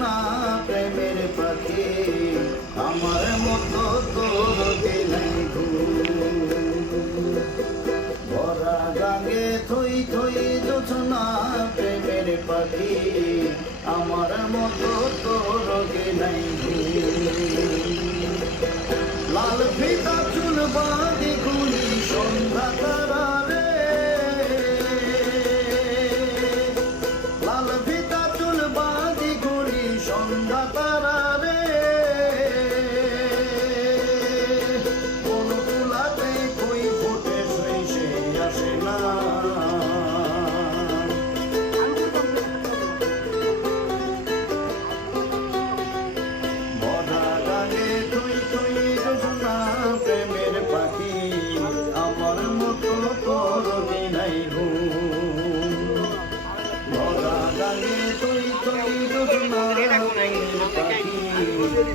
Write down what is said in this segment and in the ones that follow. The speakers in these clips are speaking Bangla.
না প্রেমের পাখি, আমার মতো তোর দিলাই ভরা গাঙে থই থই যোচনা প্রেমের পাখি, আমার মতো তোর দিলাই লাল ফিতা চুল বাঁধি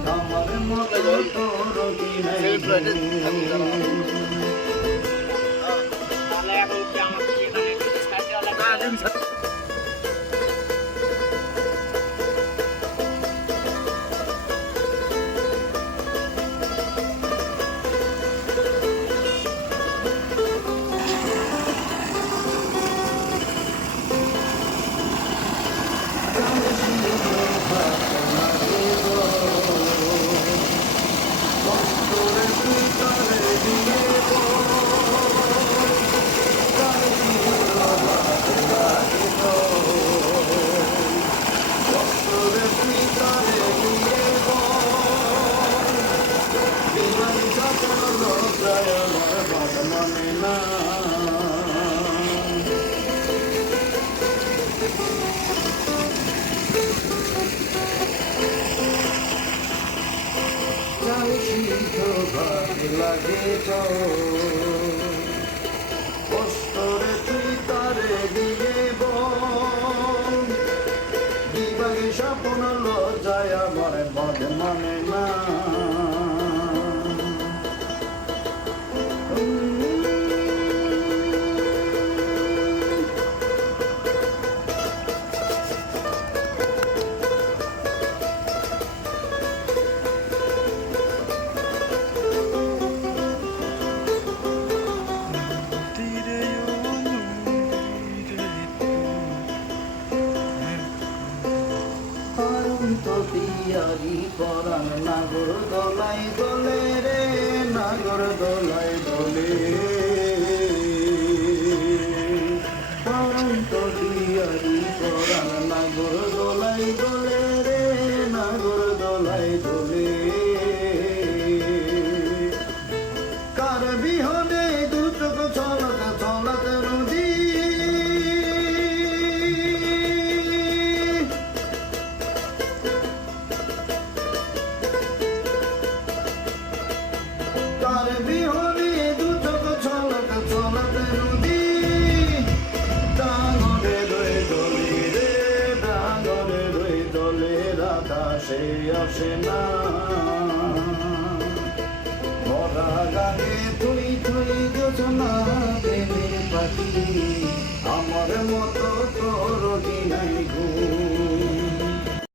আমার মন যত রবি নাই ভাগ লাগিব কষ্টরে তুই তারে দিব বিবাহী স্বপ্ন লজায় আমার মন মানে না ইয়ারি পরাণ নাগর দোলাই দোলে রে নাগর দোলাই দোলে। সে আসে না। মরা গানে তুই তুই যোজনা দেবে পাখি। আমার মতো তোর দিনাই ঘুম